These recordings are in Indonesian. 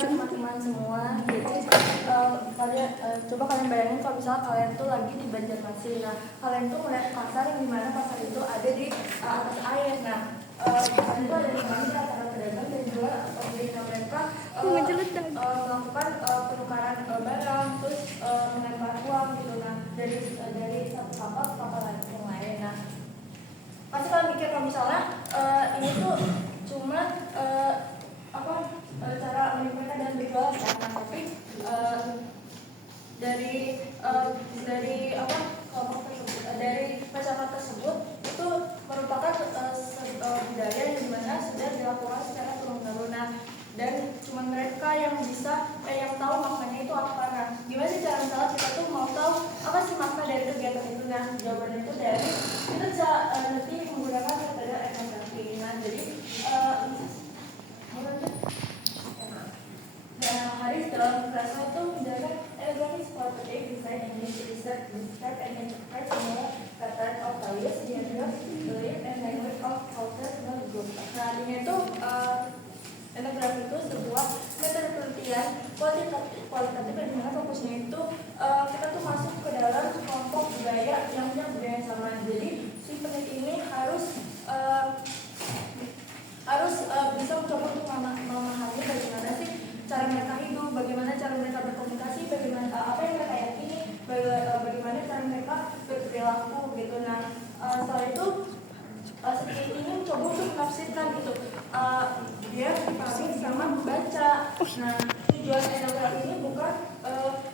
Teman-teman semua, jadi coba kalian bayangin kalau misalnya kalian tuh lagi di Banjarmasin. Nah, kalian tuh melihat pasar yang dimana pasar itu ada di atas air. Nah, pasar itu ada di mana antara pedagang dan jual atau pembeli. Mereka melakukan penukaran barang, terus melempar uang gitu. Nah, dari satu kapal ke kapal yang lain. Nah, pasti kalian mikir kalau misalnya ini tuh cuma cara mereka dan berjualan kan. Nah, tapi dari kelompok tersebut, dari masyarakat tersebut itu merupakan budaya yang dimana sudah dilakukan secara turun-temurun. Dan cuma mereka yang bisa yang tahu maknanya itu apa. Nah, gimana sih cara misalnya kita tuh mau tahu apa sih makna dari kegiatan itu? Nah, jawabannya itu dari kita bisa nanti menggunakan metode etnografi. Nah, jadi Haris dalam kelasnya itu menjelaskan etnografi seperti design and research, describe and interpret similar pattern of values, behaviors, belief, and language of cultural group. Nah, ini itu etnografi itu sebuah metode penelitian kualitatif di mana fokusnya itu kita tuh masuk ke dalam kelompok budaya yang punya budaya yang sama. Jadi si peneliti ini harus bisa mencoba untuk memahami bagaimana sih cara mereka hidup, bagaimana cara mereka berkomunikasi, bagaimana apa yang mereka yakini, bagaimana cara mereka berperilaku gitu. Nah, setelah itu seperti ini mencoba untuk menafsirkan gitu. Dia dipahami sama membaca. Nah, tujuan etnografi ini bukan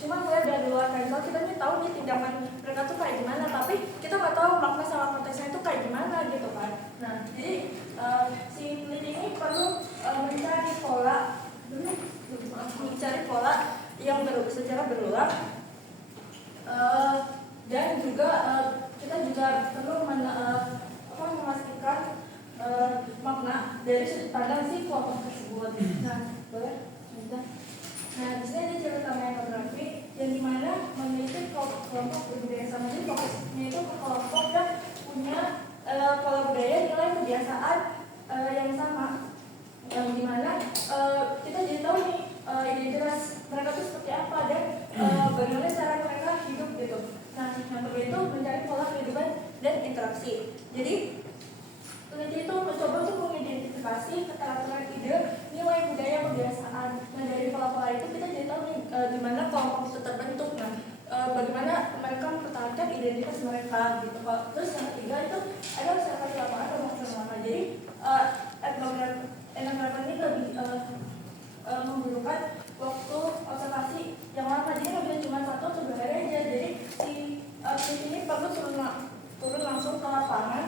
cuma melihat dari luar kan. Kalau kita nih tahu nih tindakan mereka tuh kayak gimana, tapi kita nggak tahu makna sama konteksnya itu kayak gimana gitu kan. Nah, jadi si peneliti ini perlu mencari pola yang secara berulang, dan juga kita juga perlu memastikan makna dari sudut pandang si kelompok tersebut. Nah, boleh? Nah, di sini ada cara utama etnografi yang dimana memiliki kelompok berbudaya sama. Jadi fokusnya itu ke kelompok yang punya pola budaya, nilai kebiasaan yang sama, yang dimana kita jadi tahu nih identitas mereka itu seperti apa dan bagaimana cara mereka hidup gitu. Nah, yang kedua itu mencari pola kehidupan dan interaksi. Jadi peneliti itu mencoba untuk mengidentifikasi keteraturan ide, nilai budaya, kebiasaan. Nah, dari pola-pola itu kita jadi tahu nih gimana kelompok itu terbentuk. Nah, bagaimana mereka mempertahankan identitas mereka gitu. Terus yang ketiga itu ada observasi lapangan atau observasi. Jadi etnografi ini lebih membutuhkan waktu observasi yang lama. Jadi nggak bisa cuma 1 atau 2 hari aja. Jadi si peneliti ini perlu turun langsung ke lapangan,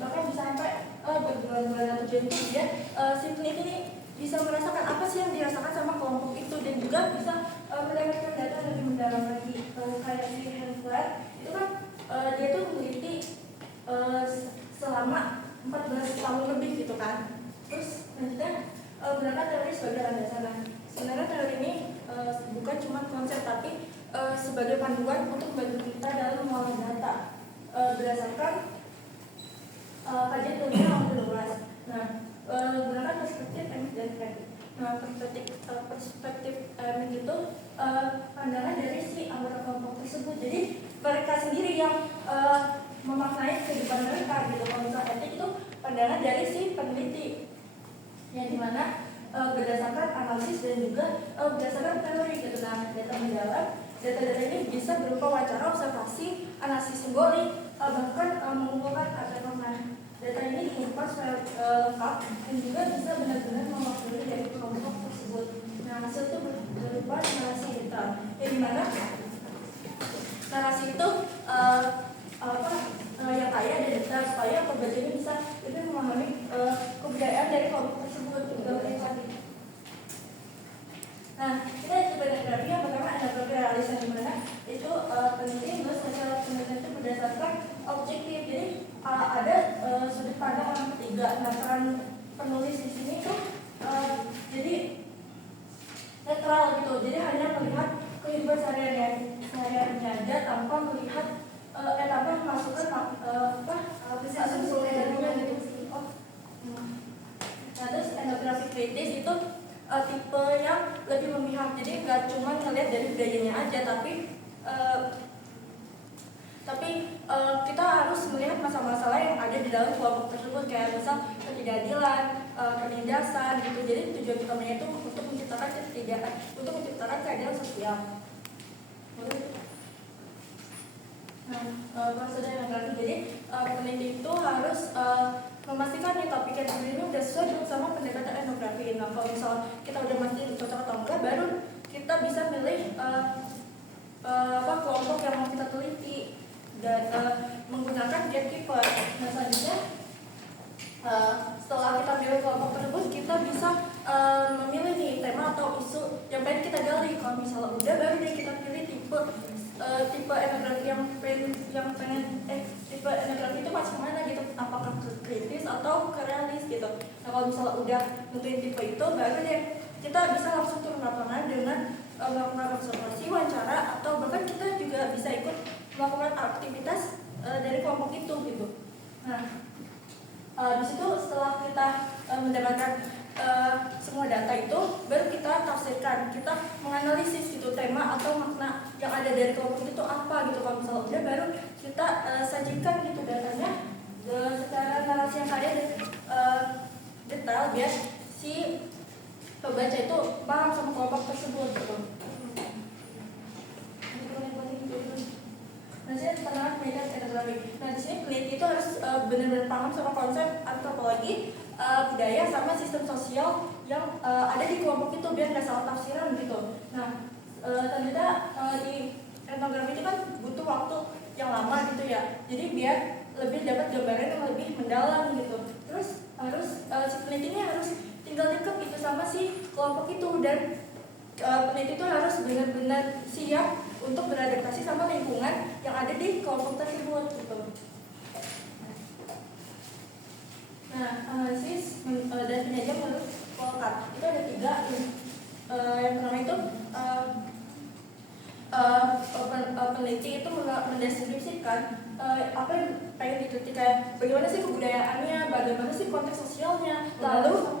bahkan bisa sampai berbulan-bulan atau jadi dia si peneliti ini bisa merasakan apa sih yang dirasakan sama kelompok itu, dan juga bisa mendapatkan data lebih mendalam lagi. Kayak si Hansfeld itu kan dia tuh meneliti selama 14 tahun lebih gitu kan. Terus selanjutnya berangkat teori sebagai landasan. Nah, sebenarnya teori ini bukan cuma konsep, tapi sebagai panduan untuk membantu kita dalam mengolah data berdasarkan kajian ilmiah yang luas. Nah, berangkat perspektif emik dan kritik. Nah, perspektif emik itu pandangan dari si anggota kelompok tersebut. Jadi mereka sendiri yang memaknai kehidupan mereka gitu. Kalau misalnya etik itu pandangan dari si peneliti, yang dimana berdasarkan analisis dan juga berdasarkan teori gitu. Nah, data mendalam, data-data ini bisa berupa wawancara, observasi, analisis simbolik, bahkan mengumpulkan artefak. Data ini diumpulkan secara lengkap dan juga bisa benar-benar mewakili dari kelompok tersebut. Nah, hasil itu berupa narasi detail, yang dimana narasi itu yang kaya dan detail supaya pembaca ini bisa lebih memahami kebudayaan dari kelompok tersebut. Nah, kita coba etnografi yang pertama etnografi realis, yang dimana itu peneliti menulis hasil penelitian itu berdasarkan objektif. Jadi ada sudut pandang orang ketiga. Nah, peran penulis di sini tuh jadi netral gitu. Jadi hanya melihat kehidupan sehari-harinya aja tanpa melihat masukkan asumsi gitu. kritis itu tipe yang lebih memihak, jadi nggak cuma ngelihat dari budayanya aja, tapi kita harus melihat masalah-masalah yang ada di dalam kelompok tersebut, kayak misal ketidakadilan, penindasan gitu. Jadi tujuan utamanya itu untuk menciptakan keadilan sosial. Nah, prosedur etnografi, jadi peneliti itu harus memastikan nih topik yang ini udah sesuai sama pendekatan etnografi. Nah, kalau misal kita udah masih cocok atau enggak, baru kita bisa milih kelompok yang mau kita teliti dan menggunakan gatekeeper. Nah, selanjutnya setelah kita pilih kelompok tersebut, kita bisa memilih nih tema atau isu yang pengen kita gali. Kalau misalnya udah, baru deh kita pilih tipe etnografi tipe etnografi itu macam mana gitu, apakah kritis atau realis gitu. Nah, kalau misalnya udah nentuin tipe itu, baru deh kita bisa langsung turun lapangan dengan melakukan observasi, wawancara, atau bahkan kita juga bisa ikut melakukan aktivitas dari kelompok itu gitu. Nah, di situ setelah kita mendapatkan semua data itu, baru kita tafsirkan, kita menganalisis gitu tema atau makna yang ada dari kelompok itu apa gitu. Kalau misalnya udah, baru kita sajikan gitu datanya secara narasi yang kaya dan detail, biar si pembaca itu paham sama kelompok tersebut gitu. Nah, sini penerapan penelitian etnografi. Nah, di sini peneliti itu harus benar-benar paham sama konsep antropologi, budaya, sama sistem sosial yang ada di kelompok itu, biar nggak salah tafsiran gitu. Nah, ternyata di etnografi itu kan butuh waktu yang lama gitu ya. Jadi biar lebih dapat gambaran yang lebih mendalam gitu. Terus harus si peneliti ini harus tinggal dekat gitu sama si kelompok itu, dan peneliti itu harus benar-benar siap untuk beradaptasi sama lingkungan yang ada di kelompok tersebut gitu. Nah, analisis dan penyajian menurut Volkart itu ada 3. Yang pertama itu peneliti itu mendeskripsikan apa yang pengen diteliti, kayak bagaimana sih kebudayaannya, bagaimana sih konteks sosialnya, lalu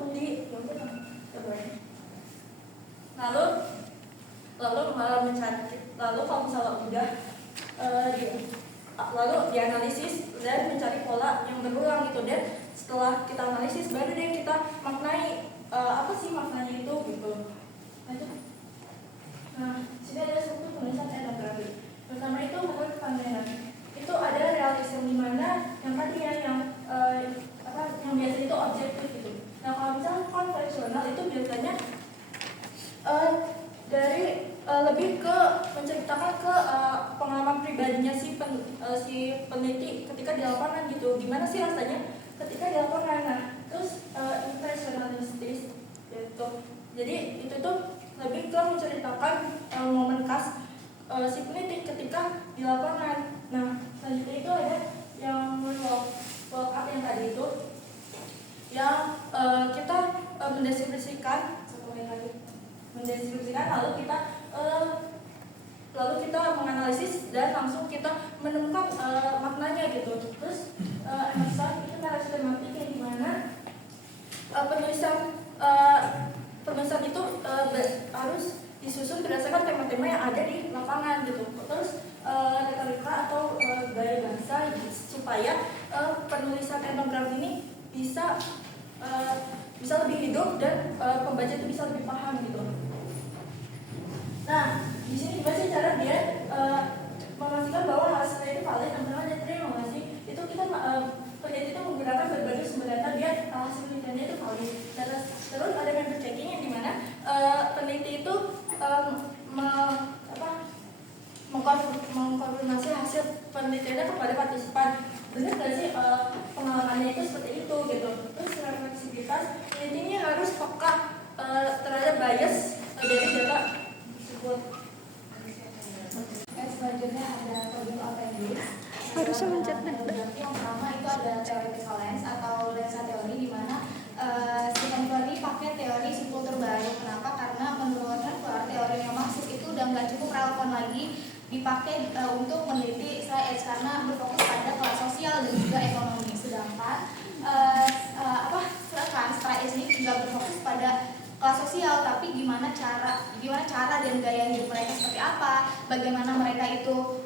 kalau misalnya udah lalu dianalisis dan mencari pola yang berulang gitu, dan setelah kita analisis, baru deh kita maknai apa sih maknanya itu gitu. Nah, sini ada struktur penulisan etnografi. Pertama itu menurut pandangan itu ada realisme, di mana yang tadinya yang biasa itu objektif gitu. Nah, kalau misalnya konvensional itu biasanya dari lebih ke menceritakan ke pengalaman pribadinya si peneliti ketika di lapangan gitu, gimana sih rasanya ketika di lapangan. Nah, terus impresionistis gitu, jadi itu tuh lebih ke menceritakan momen khas si peneliti ketika di lapangan. Nah, selanjutnya itu ada yang Volkart yang tadi itu, yang kita mendeskripsikan lalu kita menganalisis dan langsung kita menemukan maknanya gitu. Terus emerson itu narasi tematik, yang dimana penulisan itu harus disusun berdasarkan tema-tema yang ada di lapangan gitu. Terus retorika atau gaya bahasa, supaya penulisan etnografi ini bisa lebih hidup dan pembaca itu bisa lebih paham gitu. Nah, di sini gimana sih cara dia memastikan bahwa hasilnya itu valid? Pertama, dan terima kasih itu kita peneliti itu menggunakan berbagai sumber data biar hasil penelitiannya itu valid. Terus ada member checking, yang dimana peneliti itu mengkonfirmasi hasil penelitiannya kepada partisipan. Benar nggak sih pengalamannya itu seperti itu gitu. Terus refleksivitas, penelitinya harus peka terhadap bias dari data tersebut. Selanjutnya ada problem appendix. Harusnya mencetak. Yang pertama itu ada theoretical lens atau lensa teori, di mana Stephen Curry pakai teori simpul terbaru. Kenapa? Karena menurut teori Marxist itu udah nggak cukup relevan lagi dipakai untuk meneliti Israel, karena berfokus pada kelas sosial dan juga ekonomi. Sedangkan Strauss ini juga berfokus pada kelas sosial, tapi gimana cara dan gaya hidup mereka seperti apa, bagaimana mereka itu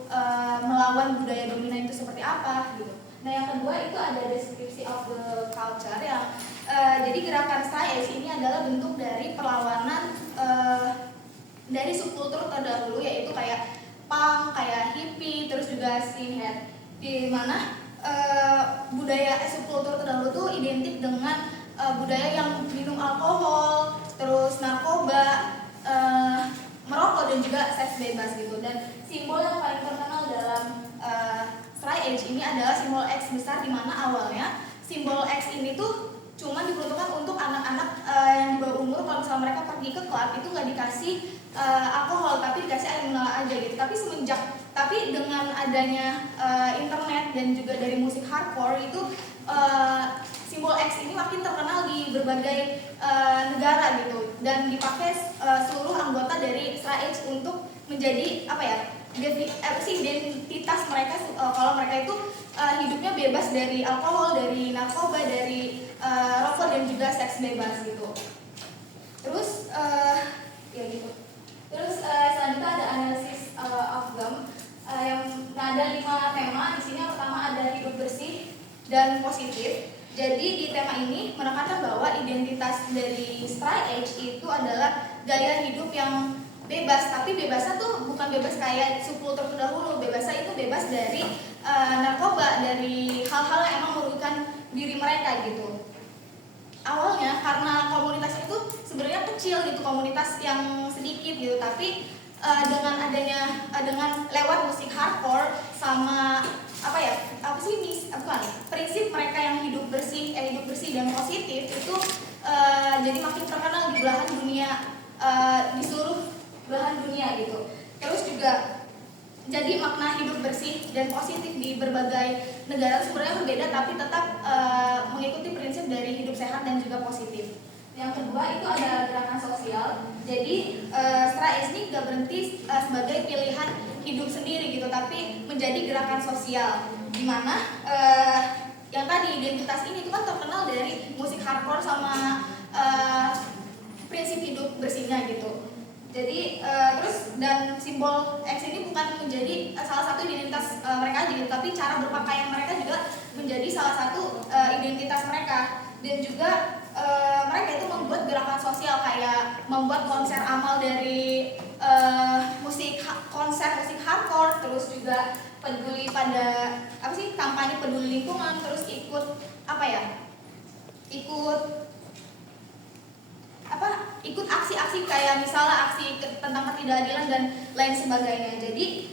melawan budaya dominan itu seperti apa gitu. Nah yang kedua itu ada deskripsi of the culture yang jadi gerakan Straight Edge ini adalah bentuk dari perlawanan dari subkultur terdahulu, yaitu kayak punk, kayak hippie, terus juga skinhead, di mana budaya subkultur terdahulu itu identik dengan budaya yang minum alkohol, terus narkoba, merokok dan juga seks bebas gitu. Dan simbol yang paling terkenal dalam Straight Edge ini adalah simbol X besar, di mana awalnya simbol X ini tuh cuma diperuntukkan untuk anak-anak yang di bawah umur. Kalau misalnya mereka pergi ke klub itu nggak dikasih alkohol, tapi dikasih air mineral aja gitu. Tapi dengan adanya internet dan juga dari musik hardcore itu simbol X ini makin terkenal di berbagai negara gitu, dan dipakai seluruh anggota dari Straight Edge untuk menjadi identitas mereka kalau mereka itu hidupnya bebas dari alkohol, dari narkoba, dari rokok dan juga seks bebas gitu. Terus selanjutnya ada analisis of them yang ada 5 tema. Di sini yang pertama ada hidup bersih dan positif. Jadi di tema ini menekankan bahwa identitas dari Straight Edge itu adalah gaya hidup yang bebas, tapi bebasnya tuh bukan bebas kayak subkultur terdahulu. Bebasnya itu bebas dari narkoba, dari hal-hal yang emang merugikan diri mereka gitu. Awalnya karena komunitas itu sebenarnya kecil gitu, komunitas yang sedikit gitu, tapi dengan lewat musik hardcore sama prinsip mereka yang hidup bersih dan positif itu jadi makin terkenal di belahan dunia, di seluruh belahan dunia gitu. Terus juga jadi makna hidup bersih dan positif di berbagai negara sebenarnya berbeda, tapi tetap mengikuti prinsip dari hidup sehat dan juga positif. Yang kedua itu ada gerakan sosial. Jadi Straight Edge ini gak berhenti sebagai pilihan hidup sendiri gitu, tapi menjadi gerakan sosial, dimana yang tadi identitas ini itu kan terkenal dari musik hardcore sama prinsip hidup bersihnya gitu. Jadi terus dan simbol X ini bukan menjadi salah satu identitas mereka aja gitu, tapi cara berpakaian mereka juga menjadi salah satu identitas mereka. Dan juga mereka itu membuat gerakan sosial kayak membuat konser amal dari konser musik hardcore, terus juga peduli pada kampanye peduli lingkungan, terus ikut aksi-aksi kayak misalnya aksi tentang ketidakadilan dan lain sebagainya. Jadi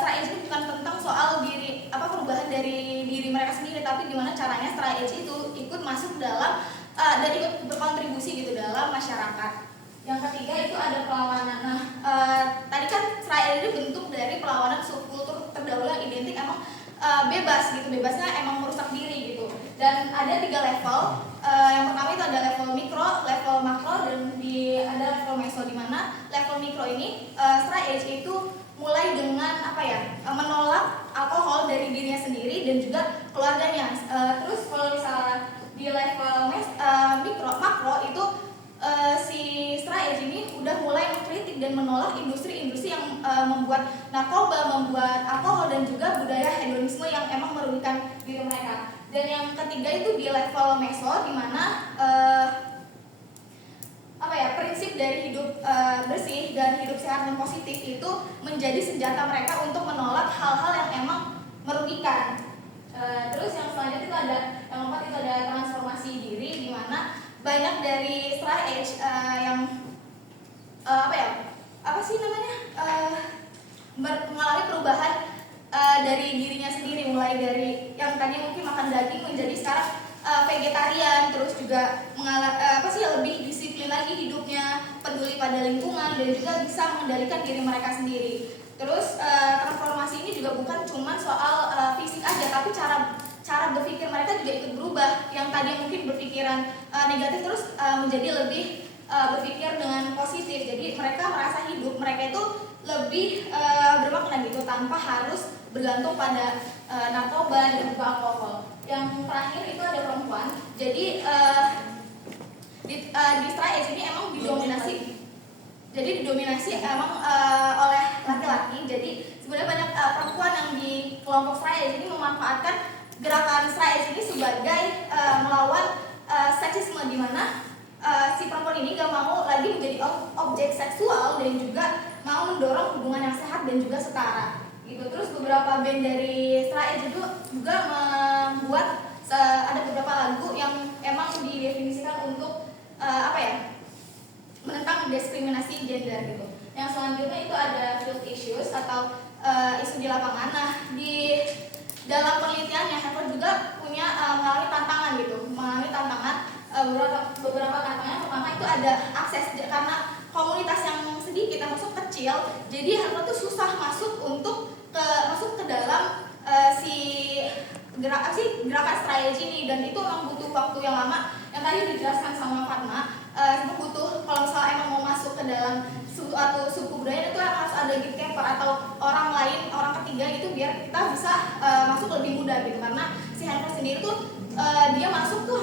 Straight Edge itu bukan tentang soal perubahan dari diri mereka sendiri, tapi gimana caranya Straight Edge itu ikut masuk dalam dan ikut berkontribusi gitu dalam masyarakat. Yang ketiga itu ada perlawanan. Nah, tadi kan Straight Edge itu bentuk dari perlawanan subkultur terdahulu yang identik emang bebas gitu, bebasnya emang merusak diri gitu. Dan ada 3 level. Yang pertama itu ada level mikro, level makro, dan ada level meso, di mana level mikro ini Straight Edge itu mulai dengan menolak alkohol dari dirinya sendiri dan juga keluarganya. Terus kalau misalnya di level makro itu si Straight Edge ini udah mulai mengkritik dan menolak industri-industri yang membuat narkoba, membuat alkohol, dan juga budaya hedonisme yang emang merugikan diri mereka. Dan yang ketiga itu di level meso, di mana prinsip dari hidup bersih dan hidup sehat dan positif itu menjadi senjata mereka untuk menolak hal-hal yang emang merugikan. Terus yang selanjutnya itu yang keempat itu ada transformasi diri, di mana banyak dari Straight Edge yang mengalami perubahan dari dirinya sendiri, mulai dari yang tadi mungkin makan daging menjadi sekarang vegetarian, terus juga lebih disiplin lagi hidupnya, peduli pada lingkungan, dan juga bisa mengendalikan diri mereka sendiri. Terus transformasi ini juga bukan cuma soal fisik aja, tapi cara berpikir mereka juga ikut berubah. Yang tadi mungkin berpikiran negatif terus menjadi lebih berpikir dengan positif. Jadi mereka merasa hidup mereka itu lebih bermakna gitu, tanpa harus bergantung pada narkoba dan juga alkohol. Yang terakhir itu ada perempuan. Jadi di straight edge ini emang didominasi, jadi didominasi emang oleh laki-laki. Jadi sebenarnya banyak perempuan yang di kelompok straight edge ini memanfaatkan gerakan straight edge ini sebagai melawan seksisme, di mana si perempuan ini gak mau lagi menjadi objek seksual dan juga mau mendorong hubungan yang sehat dan juga setara gitu. Terus beberapa band dari straight edge itu juga membuat ada beberapa lagu yang emang didefinisikan untuk menentang diskriminasi gender gitu. Yang selanjutnya itu ada field issues atau isu di lapangan. Nah, di dalam penelitiannya Harvard juga punya mengalami tantangan gitu, beberapa tantangan. Pertama itu ada akses, karena komunitas yang sedikit, yang masuk kecil, jadi Harvard tuh susah masuk ke dalam gerakan strategi ini, dan itu memang butuh waktu yang lama. Yang tadi dijelaskan sama Fatma, itu butuh, kalau misalnya emang mau masuk ke dalam suatu suku budaya itu harus ada gatekeeper atau orang lain, orang ketiga gitu, biar kita bisa masuk lebih mudah gitu. Karena si Harvard sendiri tuh dia masuk tuh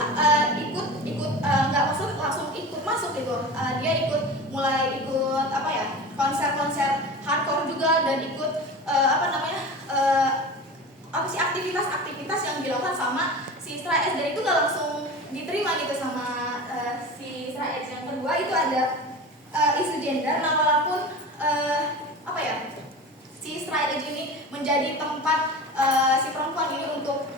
nggak langsung ikut masuk gitu. Dia mulai ikut konser-konser hardcore juga, dan ikut aktivitas yang dilakukan sama si straight edge, dan itu gak langsung diterima gitu sama si straight edge. Yang kedua itu ada isu gender. Nah, walaupun si straight edge ini menjadi tempat si perempuan ini untuk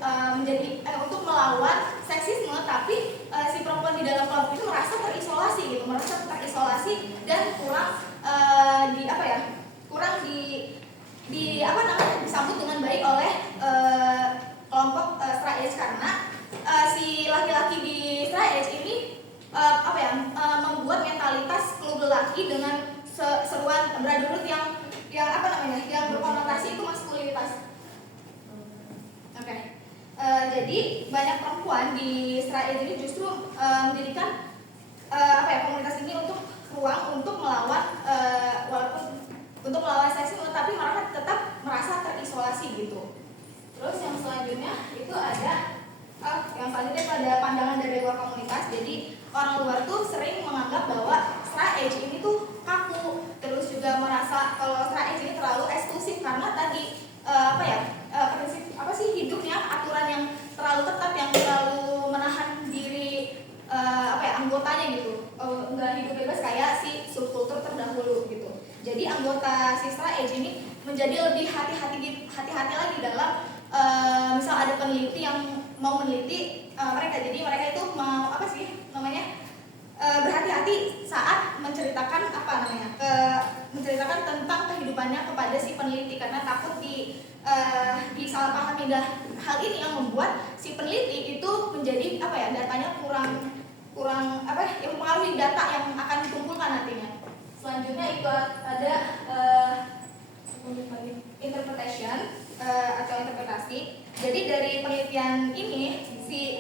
melawan seksisme, tapi si perempuan di dalam kelompok itu merasa terisolasi dan kurang disambut dengan baik oleh kelompok straight edge, karena si laki-laki di straight edge ini membuat mentalitas klub lelaki dengan seruan brotherhood yang berkonotasi itu maskulinitas. Jadi banyak perempuan di straight edge ini justru menjadikan komunitas ini untuk ruang untuk melawan seksisme, tapi mereka tetap merasa terisolasi gitu. Terus yang selanjutnya itu ada pandangan dari luar komunitas. Jadi orang luar tuh sering menganggap bahwa straight edge ini tuh kaku, terus juga merasa kalau straight edge ini terlalu eksklusif karena tadi prinsip hidupnya aturan yang terlalu ketat, yang terlalu menahan diri anggotanya gitu, nggak hidup bebas kayak si subkultur terdahulu gitu. Jadi anggota si straight edge ini menjadi lebih hati-hati lagi dalam misal ada peneliti yang mau meneliti mereka, jadi mereka itu mau berhati-hati saat menceritakan menceritakan tentang kehidupannya kepada si peneliti, karena takut disalahpahami. Hal ini yang membuat si peneliti itu menjadi datanya kurang yang mempengaruhi data yang akan dikumpulkan nantinya. Selanjutnya itu ada interpretation atau interpretasi. Jadi dari penelitian ini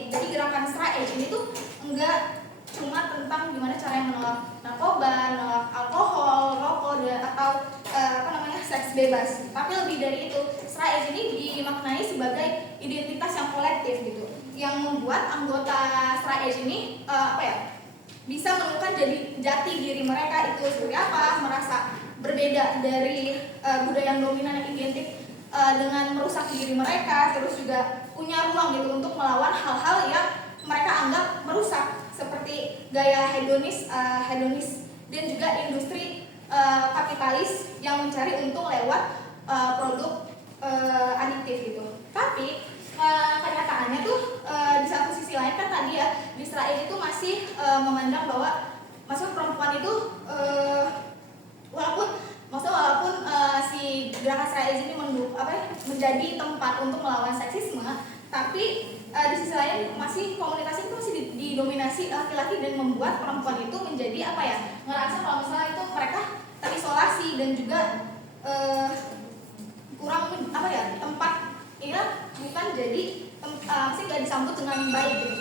jadi gerakan straight edge ini tuh enggak cuma tentang gimana cara menolak narkoba, menolak alkohol, rokok, atau seks bebas, tapi lebih dari itu. Straight edge ini dimaknai sebagai identitas yang kolektif gitu, yang membuat anggota straight edge ini bisa menemukan jati diri mereka itu seperti apa, merasa berbeda dari budaya yang dominan yang identik dengan merusak diri mereka, terus juga punya ruang gitu untuk melawan hal-hal yang mereka anggap merusak, seperti gaya hedonis dan juga industri kapitalis yang mencari untung lewat produk adiktif gitu. Tapi kenyataannya tuh di satu sisi lain kan tadi ya, di straight edge itu masih memandang bahwa perempuan itu walaupun si gerakan straight edge ini menjadi tempat untuk melawan seksisme, tapi di sisi lain komunitas itu masih didominasi laki-laki, dan membuat perempuan itu menjadi ngerasa kalau misalnya itu mereka terisolasi dan juga kurang tempat bukan jadi nggak disambut dengan baik gitu.